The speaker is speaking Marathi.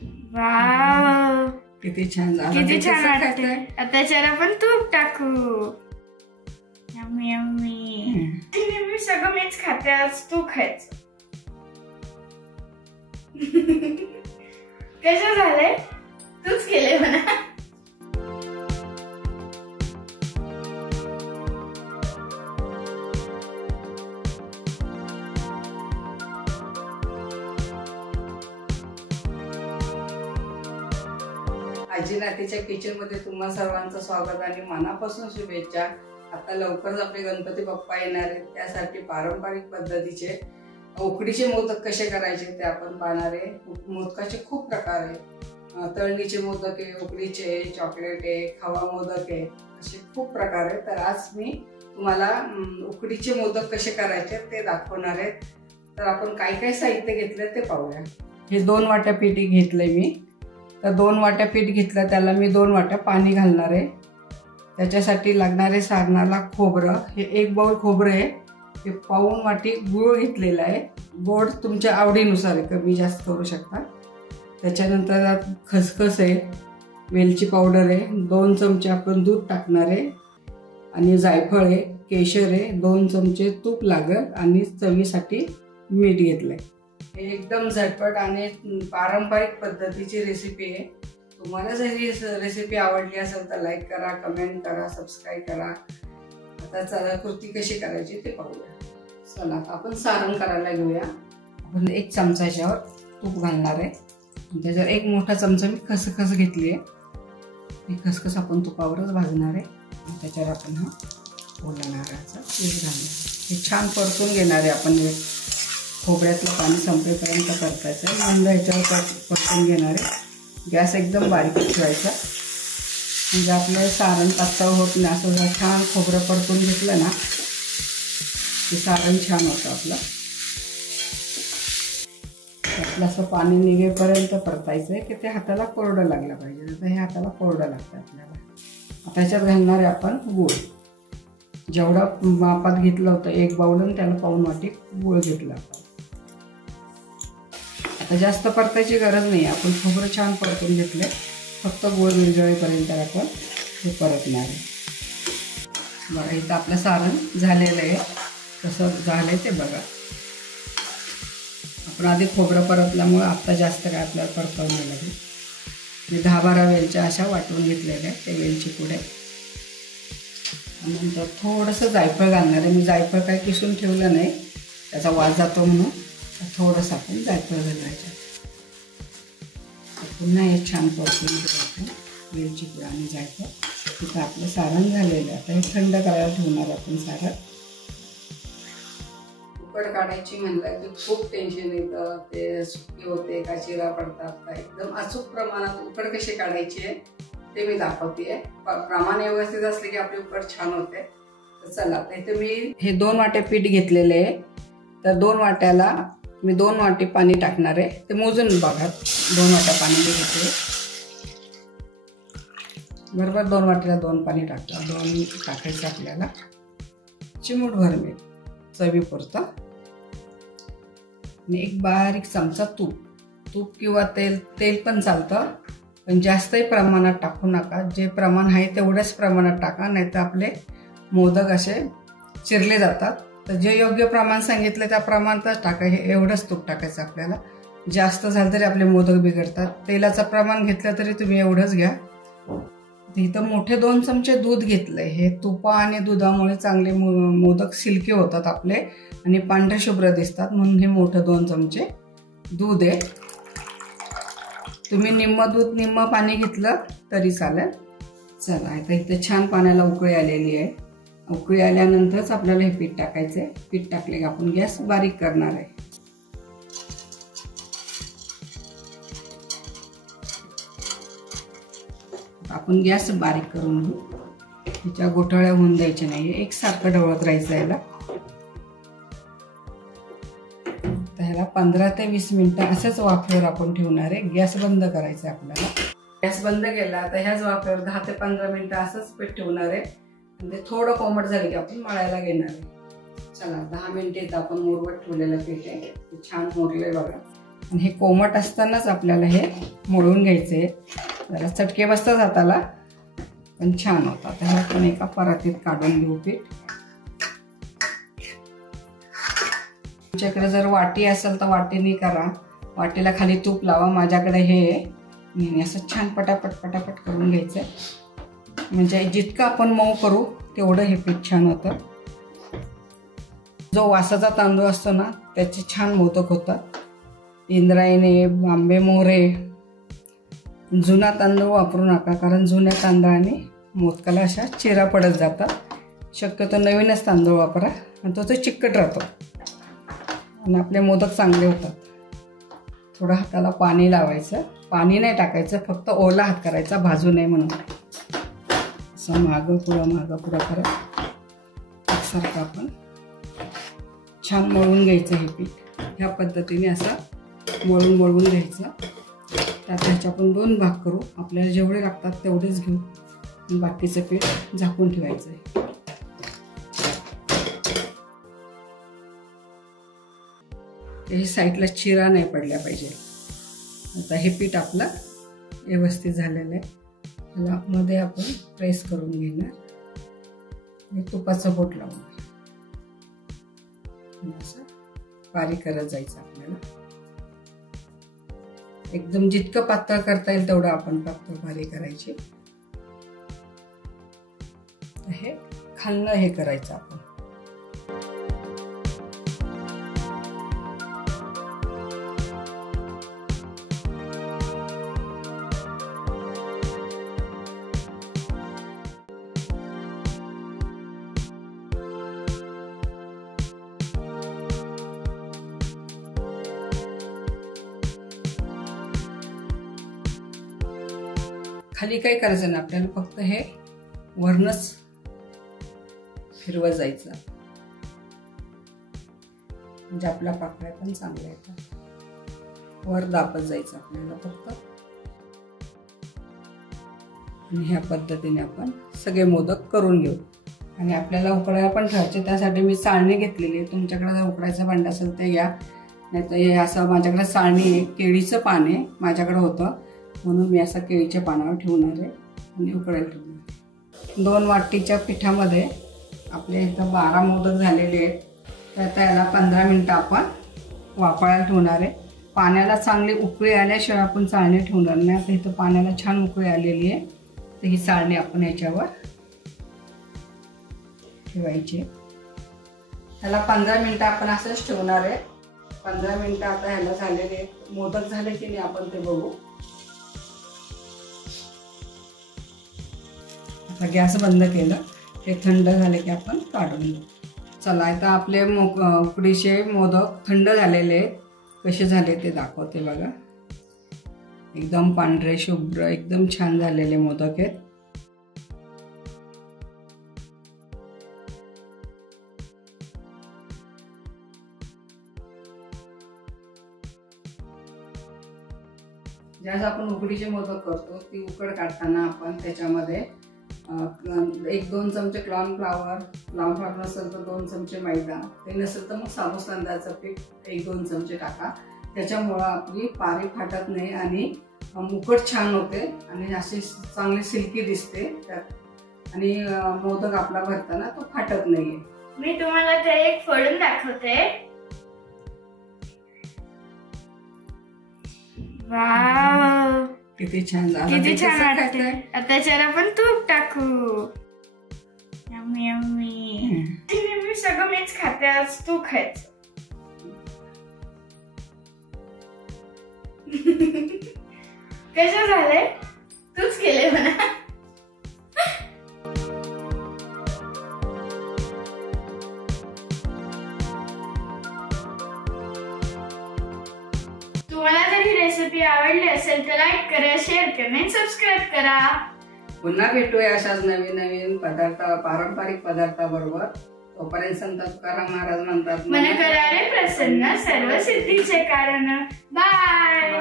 वाव, किती छान झालं. किती छान वाटतंय. आता त्याला पण तूप टाकू. Yummy yummy. मी सगळं मीच खाते, आज तू खायचं. कसं झालंय? तूच केले म्हणा. आजी नातीच्या किचन मध्ये तुम्हा सर्वांचं स्वागत आणि मनापासून शुभेच्छा. आता लवकरच आपले गणपती बाप्पा येणार आहेत, त्यासाठी पारंपरिक पद्धतीचे उकडीचे मोदक कसे करायचे ते आपण पाहणार आहे. मोदकाचे खूप प्रकार आहेत. तळणीचे मोदक आहे, उकडीचे, चॉकलेट आहे, खवा मोदक आहे, असे खूप प्रकार आहेत. तर आज मी तुम्हाला उकडीचे मोदक कसे करायचे ते दाखवणार आहे. तर आपण काय काय साहित्य घेतलं ते पाहूया. हे 2 वाट्या पीठ घेतलंय मी. तर 2 वाट्या पीठ घेतलं, त्याला मी 2 वाट्या पाणी घालणार आहे. त्याच्यासाठी लागणारे सारणाला खोबरं, हे 1 बाउल खोबरं आहे. हे पाऊण वाटी गूळ घेतलेला आहे. गोड तुमच्या आवडीनुसार आहे, कमी जास्त करू शकता. त्याच्यानंतर खसखस आहे, वेलची पावडर आहे, 2 चमचे आपण दूध टाकणार आहे आणि जायफळ आहे, केशर आहे, 2 चमचे तूप लागेल आणि चवीसाठी मीठ घेतलंय. हे एकदम झटपट आणि पारंपरिक पद्धतीची रेसिपी आहे. तुम्हाला जर ही रेसिपी आवडली असेल तर लाईक करा, कमेंट करा, सबस्क्राईब करा. आता चला कृती कशी करायची ते पाहूया. चला आपण सारण करायला घेऊया. आपण 1 चमचाच्यावर तूप घालणार आहे. त्याच्यावर 1 मोठा चमचा मी खसखस घेतली आहे. ही खसखस आपण तुपावरच भाजणार आहे. त्याच्यावर आपण हा ओला नारळाचा पीठ घालणार. हे छान परतून घेणार आहे आपण. खोबऱ्यातलं पाणी संपेपर्यंत परतायचं आहे. मंद ह्याच्यावर परतून घेणार आहे. गॅस एकदम बारीक ठेवायचा, म्हणजे आपलं सारण पातळ होत नाही. असं छान खोबरं परतून घेतलं ना की सारण छान होतं आपलं. त्यातलं असं पाणी निघेपर्यंत परतायचं आहे की ते हाताला कोरडं लागलं पाहिजे. आता हे हाताला कोरडं लागतं आपल्याला. आता ह्याच्यात घालणार आहे आपण गूळ. जेवढा मापात घेतलं होतं 1 बाउल, त्याला पाऊण वाटी गूळ घेतला आपण. आता जास्त परतायची गरज नाही, आपण खोबरं छान परतून घेतले. फक्त गूळ विरघळेपर्यंत आपण हे परतणार आहे. बघा इथं आपलं सारण झालेलं आहे. कसं झालंय ते बघा. आपण आधी खोबरं परतल्यामुळं आत्ता जास्त काय आपल्याला परतावं नाही लागेल. मी 10-12 वेलच्या अशा वाटून घेतलेल्या आहेत, ते वेलची पुढे. नंतर थोडंसं जायफळ घालणार आहे. मी जायफळ काय किसून ठेवलं नाही, त्याचा वास जातो म्हणून थोडंसं आपण जायफळ घालायचं. पुन्हा हे छान परतून घेऊ आपण वेलची पूड आणि जायफळ. तिथं आपलं सारण झालेलं आहे. आता हे थंड करायला ठेवणार आपण सारण. उकड काढायची म्हणलं की खूप टेन्शन येतं. ते सुके होते का चिरा पडतात का. एकदम अचूक प्रमाणात उकड कशी काढायची आहे ते मी दाखवते. प्रमाण व्यवस्थित असले की आपली उकड छान होते. तर चला आता इथे मी हे 2 वाट्या पीठ घेतलेले आहे. तर 2 वाट्याला मी 2 वाटी पाणी टाकणार आहे. ते मोजून बघा. 2 वाट्या पाणी मी घेतले. बरोबर 2 वाटीला 2 पाणी टाकतात. 2 टाकायचं आपल्याला. चिमूटभर मीठ चवीपुरतं आणि 1 बारीक चमचा तूप किंवा तेल पण चालतं, पण जास्तही प्रमाणात टाकू नका. जे प्रमाण आहे तेवढ्याच प्रमाणात टाका, नाहीतर आपले मोदक असे चिरले जातात. तर जे योग्य प्रमाण सांगितलं त्या प्रमाणातच टाका. हे एवढंच तूप टाकायचं आपल्याला. जास्त झालं तरी आपले मोदक बिघडतात. तेलाचं प्रमाण घेतलं तरी तुम्ही एवढंच घ्या. इथं मोठे 2 चमचे दूध घेतलंय. हे तुपा आणि दुधामुळे चांगले मोदक सिल्की होतात आपले आणि पांढरे शुभ्र दिसतात, म्हणून हे मोठं 2 चमचे दूध आहे. तुम्ही निम्म दूध निम्म पाणी घेतलं तरी चालेल. चला आता इथे छान पाण्याला उकळी आलेली आहे. उकळी आल्यानंतरच आपल्याला हे पीठ टाकायचं आहे. पीठ टाकले की आपण गॅस बारीक करणार आहे. आपण गॅस बारीक करून घेऊ. त्याच्या गोठळ्या होऊन द्यायच्या नाहीये. एकसारखं ढवळत राहायचं याला. तर ह्याला 15 ते 20 मिनिटं असंच वाफेवर आपण ठेवणार आहे. गॅस बंद करायचा आपल्याला. गॅस बंद केला आता ह्याच वाफेवर 10 ते 15 मिनिटं असंच पीठ ठेवणार आहे. ते थोडं कोमट झालं की आपण मळायला घेणार आहे. चला 10 मिनिटे आपण मुरवत ठेवलेलं पीठ आहे. ते छान मुरलंय बघा. आणि हे कोमट असतानाच आपल्याला हे मळून घ्यायचे. जरा चटके बसतात हाताला पण छान होतात. आता हे आपण एका परातीत काढून घेऊ पीठ. तुमच्याकडे जर वाटी असेल तर वाटीने करा, वाटीला खाली तूप लावा. माझ्याकडे हे मी असं छान पटापट पटापट करून घ्यायचं. म्हणजे जितकं आपण मऊ करू तेवढं हे पीठ छान होतं. जो वासाचा तांदूळ असतो ना त्याचे छान मोदक होतात. इंद्रायणी, आंबे मोहरे, जुना तांदूळ वापरू नका, कारण जुन्या तांदळाने मोदकाला अशा चिरा पडत जातात. शक्यतो नवीनच तांदूळ वापरा आणि तो चिकट राहतो आणि आपले मोदक चांगले होतात. थोडं हाताला पाणी लावायचं, पाणी नाही टाकायचं, फक्त ओला हात करायचा भाजू नये म्हणून. असं मागं पुढं करत एकसारखं आपण छान मळून घ्यायचं. हे पीठ ह्या पद्धतीने असं मळून घ्यायचं. त्यात ह्याच्या आपण 2 भाग करू. आपल्याला जेवढे लागतात तेवढेच घेऊ. बाकीचं पीठ झाकून ठेवायचं आहे. हे साईडला चिरा नाही पडल्या पाहिजे. आता हे पीठ आपलं व्यवस्थित झालेलं आहे. त्याला मध्ये आपण प्रेस करून घेणार आणि तुपाचं बोट लावणार. असं बारीक करत जायचं आपल्याला. एकदम जितकं पातळ करता येईल तेवढं आपण पातळ बारीक करायची. हे खालनं हे करायचं आपण. खाली काही करायचं नाही आपल्याला, फक्त हे वरनच फिरवत जायचं. म्हणजे आपल्या पाकळ्या पण चांगल्या येतात. वर दाबत जायचं आपल्याला फक्त. आणि ह्या पद्धतीने आपण सगळे मोदक करून घेऊ. आणि आपल्याला उकडायला पण ठेवायचे, त्यासाठी मी चाळणी घेतलेली आहे. तुमच्याकडे जर उकडायचं भांडं असेल ते घ्या, नाही तर हे असं माझ्याकडे चाळणी आहे. केळीचं पान आहे माझ्याकडे होतं म्हणून मी असं केळीच्या पानावर ठेवणार आहे आणि उकडायला ठेवणार. 2 वाटीच्या पिठामध्ये आपले इथं 12 मोदक झालेले आहेत. तर आता याला 15 मिनटं आपण वाफायला ठेवणार आहे. पाण्याला चांगली उकळी आल्याशिवाय आपण चाळणी ठेवणार नाही. आता इथं पाण्याला छान उकळी आलेली आहे, तर ही चाळणी आपण याच्यावर ठेवायची. त्याला 15 मिनटं आपण असंच ठेवणार आहे. 15 मिनटं आता ह्याला झालेले आहेत. मोदक झाले की नाही आपण ते बघू. आता गॅस बंद केलं, ते थंड झाले की आपण काढून घेऊ. चला आता आपले उकडीचे मोदक थंड झालेले आहेत. कसे झाले ते दाखवते बघा. एकदम पांढरे शुभ्र एकदम छान झालेले मोदक आहेत. ज्यावेळेस आपण उकडीचे मोदक करतो ती उकड काढताना आपण त्याच्यामध्ये 1-2 चमचे कॉर्नफ्लॉवर नसेल तर 2 चमचे मैदा, ते नसेल तर मग साबूस तांदळाचं पीठ 1-2 चमचे टाका. त्याच्यामुळं आपली पारी फाटत नाही आणि मुकट छान होते आणि अशी चांगली सिल्की दिसते त्यात. आणि मोदक आपला भरताना तो फाटत नाहीये. मी तुम्हाला ते एक फोडून दाखवते. वाव, किती छान झालं, किती छान वाटतंय. आता त्याच्यावर आपण तूप टाकू. Yummy yummy. मी सगळं मीच खाते, आज तू खायचं. कसं झालंय? तूच केलंय म्हणा. तुम्हाला जर ही रेसिपी आवडली असेल तर लाईक करा, शेअर करा आणि सबस्क्राईब करा. पुन्हा भेटूया अशाच नवीन पारंपरिक पदार्थाबरोबर. तोपर्यंत संत तुकाराम महाराज म्हणतात, मन करा रे प्रसन्न सर्व सिद्धीचे कारण. बाय.